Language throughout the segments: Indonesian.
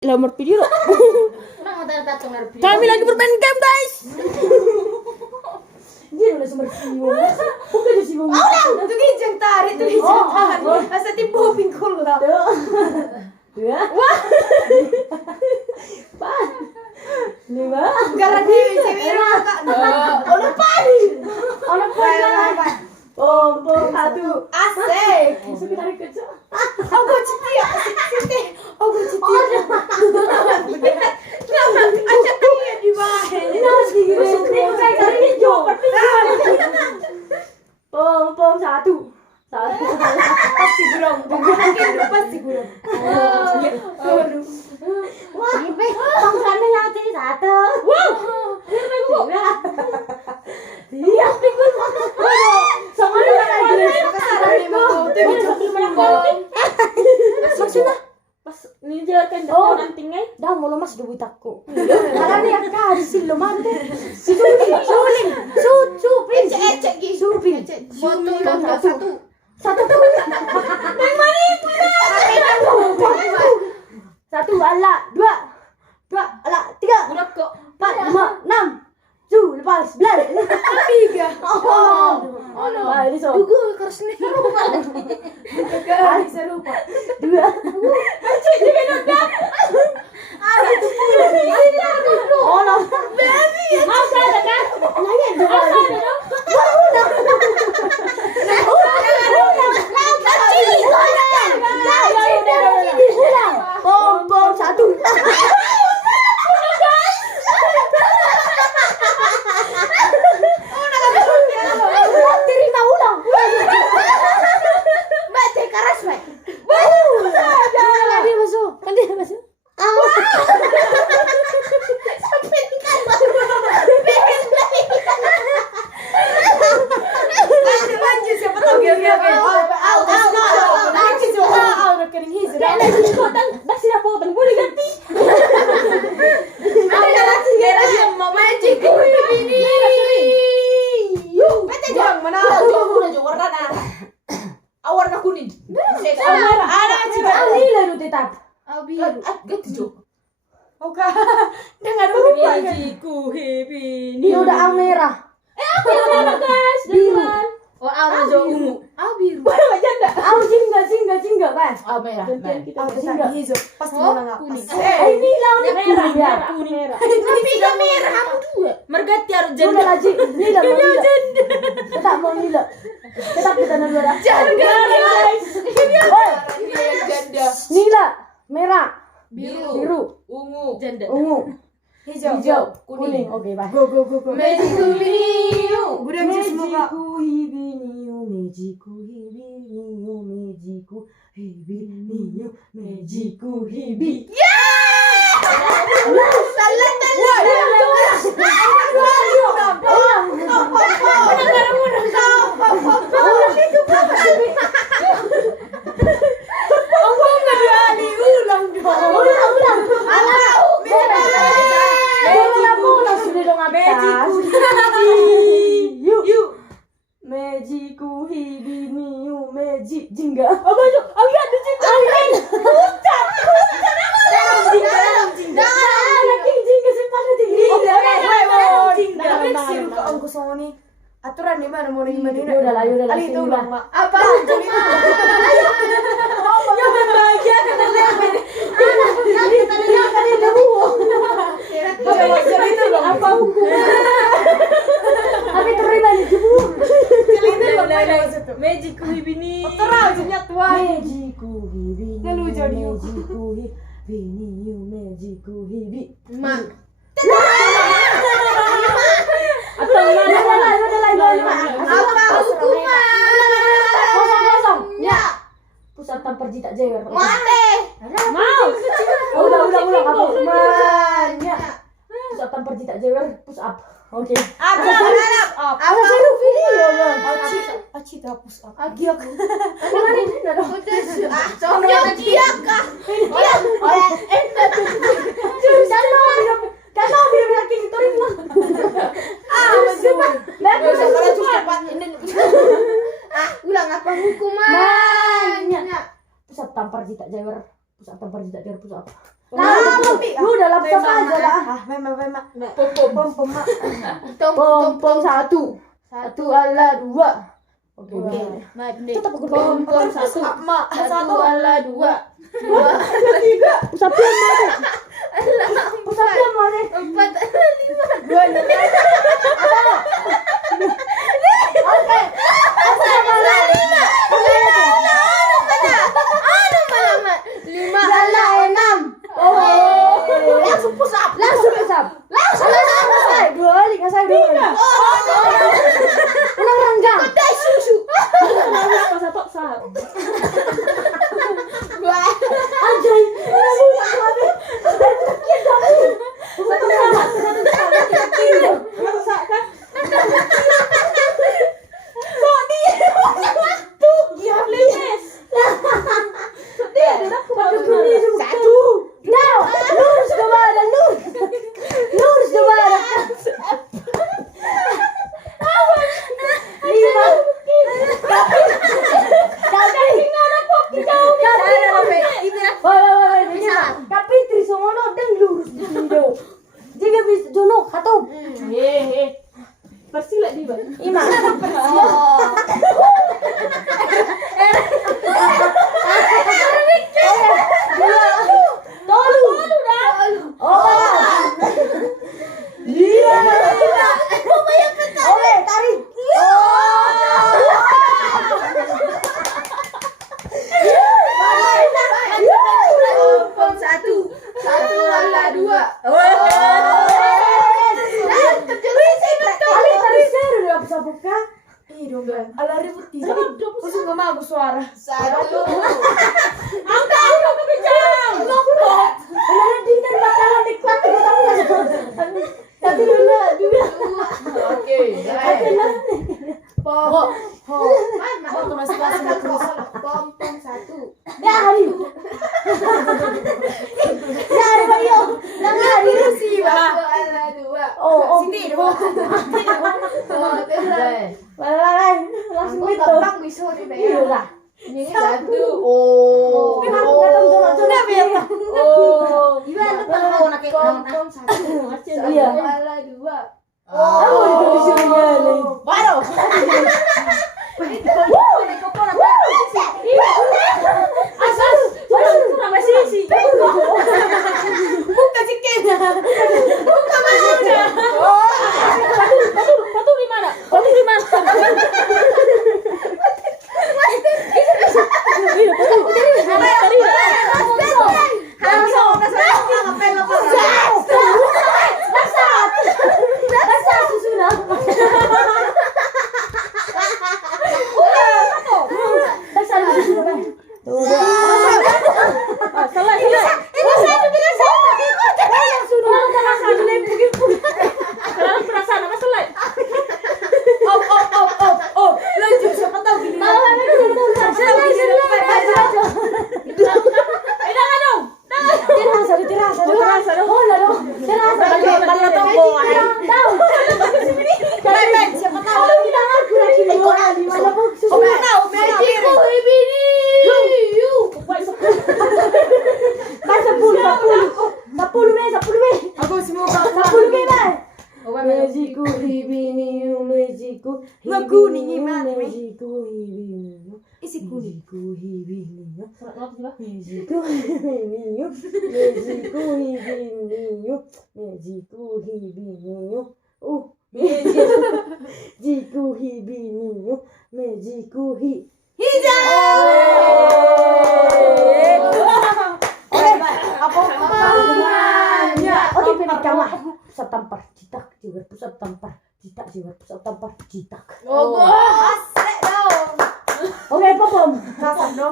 Lamar video. Kami lagi bermain game, guys. Dia udah sumber singgung. Bukan dia singgung. Udah, tuh kijang tarik, tuh kijang tarik. Asa tibo pingkul lah. Ya. Wah, Pan. Lima. gara dia cewek kak. Ono pan. Ono pan. Pom satu. Asik. Sudah tarik kecil. Oh, gue citi ya. Citi. Oh, gue citi. Aja dia di bawah. Ini harus digigit. Kayak kali ini jawab. Pom satu. Pasti gurung. Mungkin pasti gurung. Aduh. Wah, pom sana nyati satu. Wah. Iya, pikir. Soalnya Maksudnya pas ini jalan Oh. nanti ngai. dah mau lemas duit aku. Karena dia kan silo mante. Suling. Ecek gitu. Supin. Foto satu. Satu tuh. Yang mana itu? Satu ala, dua ala, tiga, Udah kok. 4, 5, 6, 7, 8, 9. Tiga. Oh no. Nah, ini so. Dugu harus nih. Serupa. 2. Oh no. Baby. Masa ada kan? Nanya dong. Pom satu. Terima ulang. Mbak, teh karas, Mbak. Jangan dia masuk. Kan dia masuk. Sampai kan. Lanjut siapa tahu dia. Rekening hijau. Dah siap potong boleh ganti. Ada mau magic ini. Bete jangan mana? Jauh warna warna kuning. Ada juga. Lila lu tetap. Ganti jauh. Oke. Dengar dulu Magiku hibi. Ini udah ang merah. Guys, Biru. Oh, hijau ungu. biru. Aku jingga, Pak. Merah. Hijau. Pasti menang. Kuning. Ini lawannya kuning ya. Kuning. Tiga merah kamu dua. Mergati harus Udah janda. lagi. Nila mau nila. Tetap mau nila. Tetap kita nila. Guys. Janda. Nila, merah, Biru. biru, Ungu. Janda. ungu, hijau, kuning. Oke, bye. Go. Magic ini. Udah semoga. Mejiku hibiniu, mejiku hibi. Mejiku hibiniu, meji jingga. Oh, baju. Oh iya, ada jingga. Hutan. Jingga simpan tinggi. Aturan di mana mau di mana? Yaudah lah. Ali itu sini, bang, Bang. Mak. Apa? Jadi Jangan bahagia karena lihat. Apa hukumnya? Tapi terima di jebur. Magiku hibini. terang aja tuan. Mejiku hibiniu, Ya, lucu dia. mejiku hibiniu, mejiku hibi. Mak. Atau mana? Apa hukuman? Kosong. Ya. Pusat tampar jitak jewer. Mate. Mau. Ulang aku. Manya. Pusat tampar jitak jewer, push up. Oke. Apa harap? Apa seru video, Bang? Aci hapus apa? Agiak. Mana ini dong? Udah sih. Soalnya dia kah? Kalau biar laki itu ringan. Ulang apa hukuman? Banyak. Pusat tampar jitak jewer, pusat. Lu dalam sama aja lah. Pom satu ala dua. Oke. Pom satu ala dua. Usapin mana? Usapin mana? 4 ala 5. 2 Oke. Lima ala 6. Langsung push up. Dua kali nggak saya dua. Ulang rangga. Kedai susu. Pas satu sah. Anjay. Persilat di bawah. Ima. Suara satu. Angkat kencang. Lompat. Beneran dinner bakalan nikmat tapi dulu. Oke. Pom. Waktu masih pom satu. Ya hari. Ya hari Bayo. Hari sih, Bang. Dua. Oh. Sini dua. Langsung itu. Gampang bisa di Bayo. Iya. Ini satu. Oh. Ini aku datang coba-coba ya. Oh. Gimana tahu nak satu. Iya. Ala 2. Oh, itu disuruhnya nih. Baru. Asal masih sih. Buka cikenya. Buka mana? Batu di mana?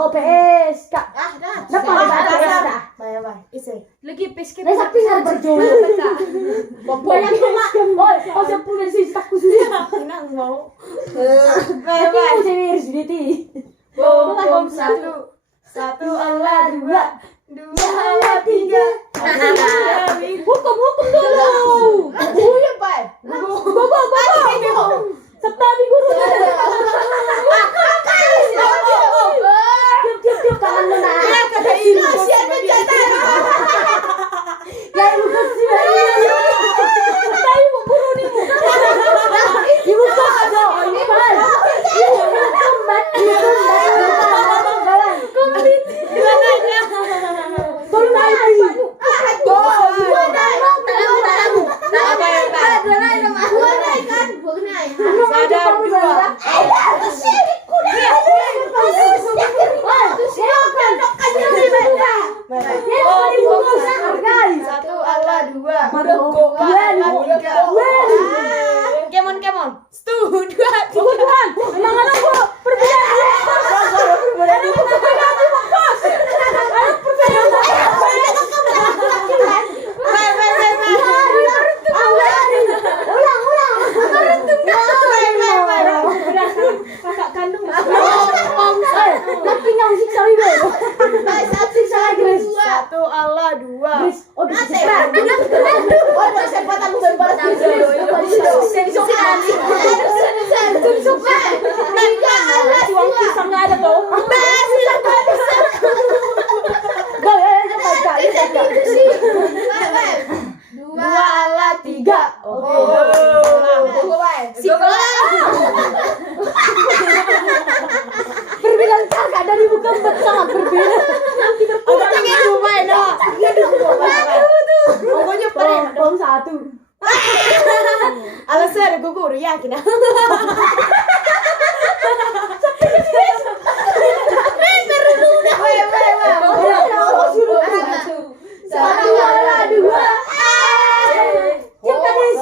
OPS Kak. Lagi pesket. Saya pisah berjuang. Banyak banget. Oh, saya punya sih takut sudah. Tenang mau. Tapi mau jadi RSDT. Bom satu ala 2 ala 3. Hukum dulu. Buya Pak. Bobo. Setabi guru. Tiap tangan lu nah. Kata ini siapa jatah. tiga. Kemon. Stu, 2, 3. Tuhan, emang ada kok perbedaan. Kakak kandung. Laki yang siksa ini. Siksa lagi. 1 Allah 2. Oh, bisa. Uang pisang nggak ada tuh. Dua Allah 3. Oke. Perbedaan kakak dari bukan sangat berbeda. Pokoknya Bom satu. alasan gugur yakin. Satu ala dua. Kita guys.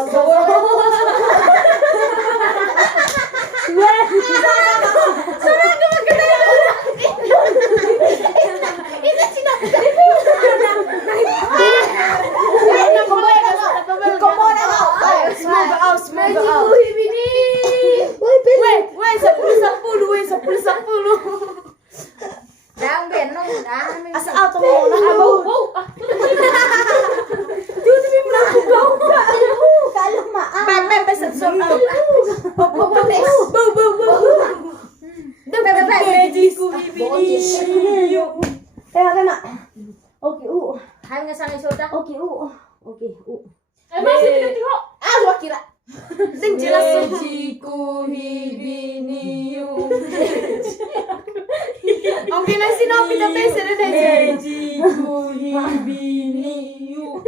Masih tengok. Kira. Sing jelas Mejiku hibiniu. Oke nasi nopi tapi sere deh. Mejiku hibiniu.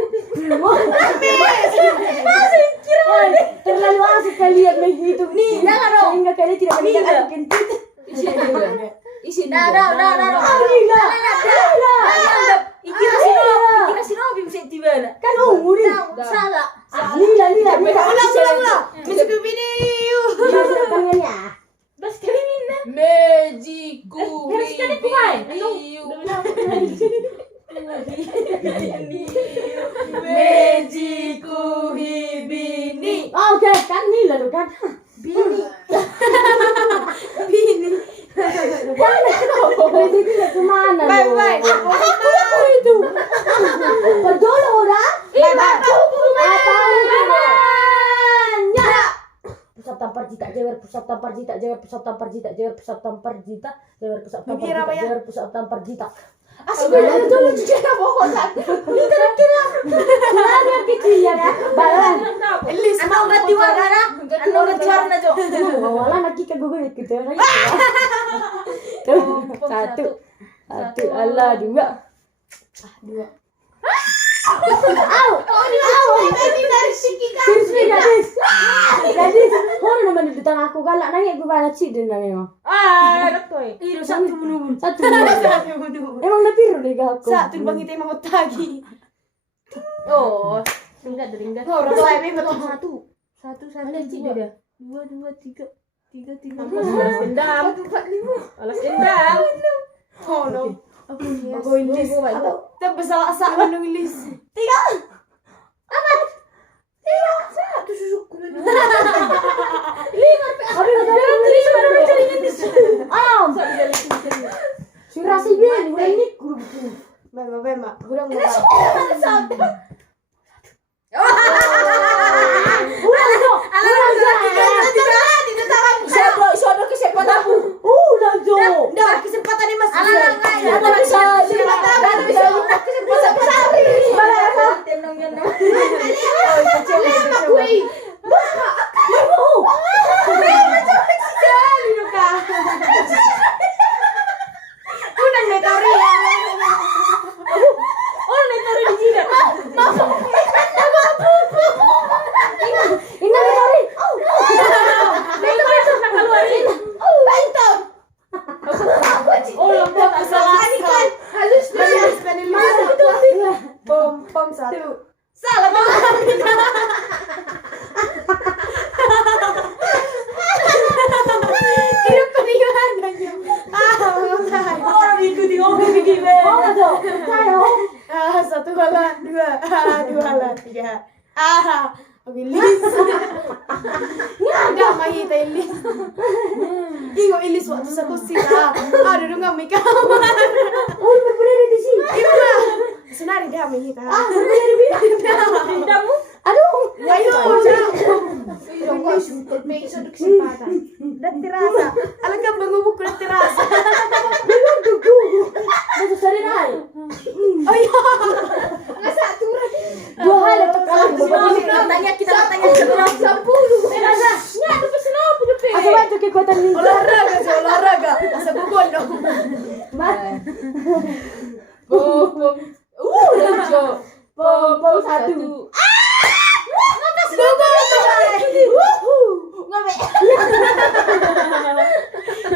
Terlalu asik kalian begitu. Nih, jangan dong. Sehingga kalian tidak mendengar kentut. Isi Dah. Ikira si nopi bisa tiba. Kan umur ini. Salah. Lila. Ulang. Mejiku hibiniu. Tangannya. Bas kali minna. Mejiku Harus kali kumai. hibiniu. Mejiku hibini. Oke, kan Lila tuh kan. Bini. Rezeki kemana? Bye. Aku itu. Berdolo orang. Bye. Apanya? Pusat tampar jita jewer, pusat tampar jita jewer, pusat tampar jita jewer, pusat tampar jita jewer, pusat tampar jita jewer, pusat tampar jita. Asik banget tuh lucu cara bohongan. Kira-kira. Ada kecil ya kan? Balan. Elis mau ganti warna. Anu ganti warna, Jo. Wala lagi ke gue gitu ya. Satu. Allah dua. Dua. Seriously gadis. Orang nama di tangan aku galak nanya gue banget sih dan memang. Rakoi. Iru satu menunggu. Satu. Emang lebih nih aku. Satu bang kita emang otagi. Oh, ringgat. Orang lain betul. Satu. Dua, tiga. Alas dendam. Alas dendam. Oh no. Aku Inggris. Tapi salah menulis. Satu susukku menunggu. Surah sih biar ini guru. Bema. Kurang kesempatan ini mas. Pom satu. Salah tuh. Hidup peninggalannya. Orang ikuti ngomong gimana? Satu hala, dua hala, tiga. Ilis. Nggak mahita Ilis. Ingo Ilis waktu satu sila. Aduh nggak may kamar. Oh, berbeda di sini. Iya. Senari dia mahita. Kamu? Aduh. Ayo, Iya, kau sungkul pengen satu kesempatan. dan terasa. Alangkah mengubuk dan terasa. Masuk sari naik. Oh iya. Nggak satu Dua hal yang terkalah. Kita tanya 10. Nggak ada pesan apa tuh Aku bantu kekuatan ninja. Olahraga. Asa bubon dong. Pom satu.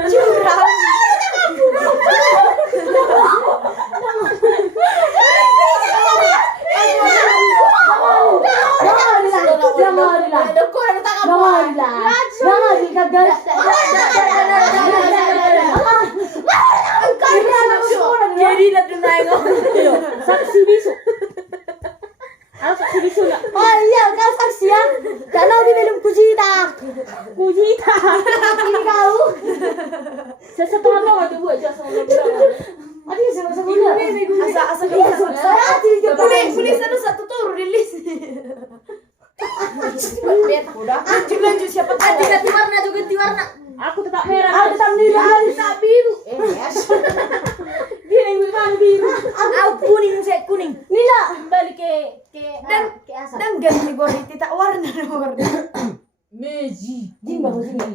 Curang. Jadi nak dengar saksi bisu. Ada saksi bisu nggak? Oh iya, kau saksi ya. Kalau di dalam kujita. Kujita. Ini kau. Satu apa waktu buat jasa orang. Ada sama gula. Asa Kuning satu turun di list. Lanjut siapa tahu. ganti warna. Aku tetap merah. Aku tetap biru. Tak biru. Dia yang biru. Aku kuning. Nila. Kembali ke Asap. Dan ganti gori tidak warna. Meji. Jingga, jingga.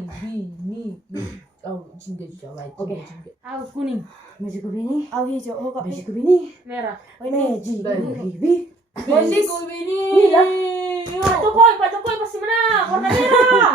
Oh, jingga juga. Oke. Aku kuning. Meji kubini. Aku hijau. Oh kok Meji kubini. Merah. Meji Bibi. Meji Nila. Pak Jokowi pasti menang. Warna merah.